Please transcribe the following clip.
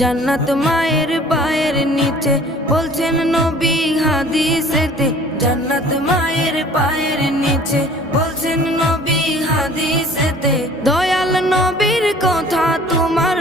জান্নাত মায়ের পায়ের নিচে বলছেন নবী হাদিসেতে। জান্নাত মায়ের পায়ের নিচে বলছেন নবী হাদিসেতে। দয়াল নবীর কথা তোমার